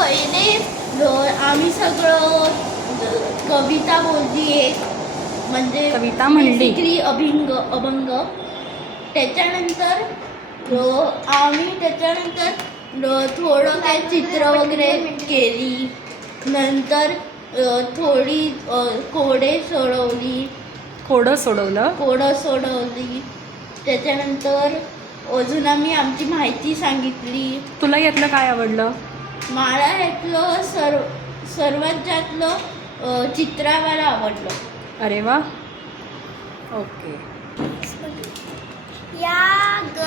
पहिले आम्ही सगळं कविता बोलली एक म्हणजे कविता म्हणली. अभिंग अभंग. त्याच्यानंतर आम्ही त्याच्यानंतर थोडं काय चित्र वगैरे केली. नंतर थोडी कोडे सोडवली. कोडं सोडवलं? कोडं सोडवली. त्याच्यानंतर अजून आम्ही आमची माहिती सांगितली. तुला यातलं काय आवडलं? मला यातलं सर्व सर्वात जातलं अ, चित्रावाला आवडलं. अरे वा. ओके. या ग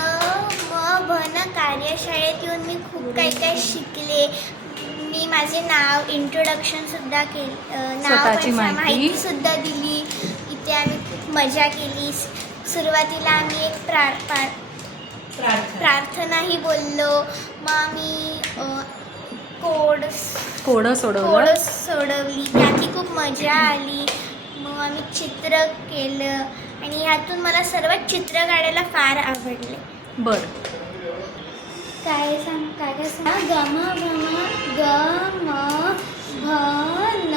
म भन कार्यशाळेत येऊन मी खूप काही काही शिकले. मी माझे नाव इंट्रोडक्शन सुद्धा केलं नाव माहिती. सुद्धा दिली. इथे आम्ही खूप मजा केली. सुरुवातीला आम्ही एक प्रार पा- प्रार्थनाही बोललो. मग आम्ही कोड. कोडं सोडवलं. सोडवली. त्यातही खूप मजा आली. मग आम्ही चित्र केलं. आणि ह्यातून मला सर्वात चित्र काढायला फार आवडले. बर. काय सांग काय काय सांग? गम भम ग म भन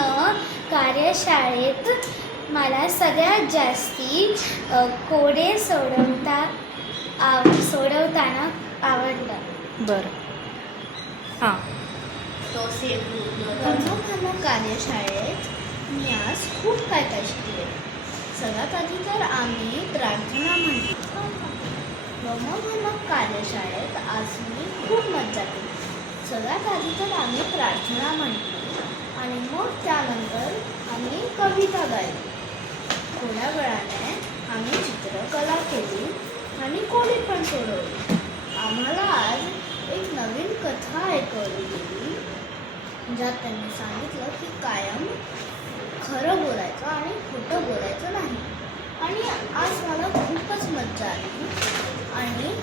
कार्यशाळेत मला सगळ्यात जास्ती अ, कोडे सोडवता आव सोडवताना आवडलं. बर. हां. गमोगमो कार्यशाळेत. मी आज खूप काय काय शिकले सगळ्यात आधी तर आम्ही प्रार्थना म्हणली गमोगमो कार्यशाळेत आज मी खूप मजा केली. सगळ्यात आधी तर आम्ही प्रार्थना म्हणली आणि मग त्यानंतर आम्ही कविता गायली. थोड्या वेळाने आम्ही चित्रकला केली आणि कोणी पण सोडवली. आम्हाला आज एक नवीन कथा ऐकवली गेली. ज्यात त्यांनी सांगितलं की कायम खरं बोलायचं आणि खोटं बोलायचं नाही. आणि आज मला खूपच मज्जा आली. आणि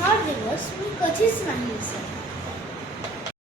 हा दिवस मी कधीच नाही विसरणार.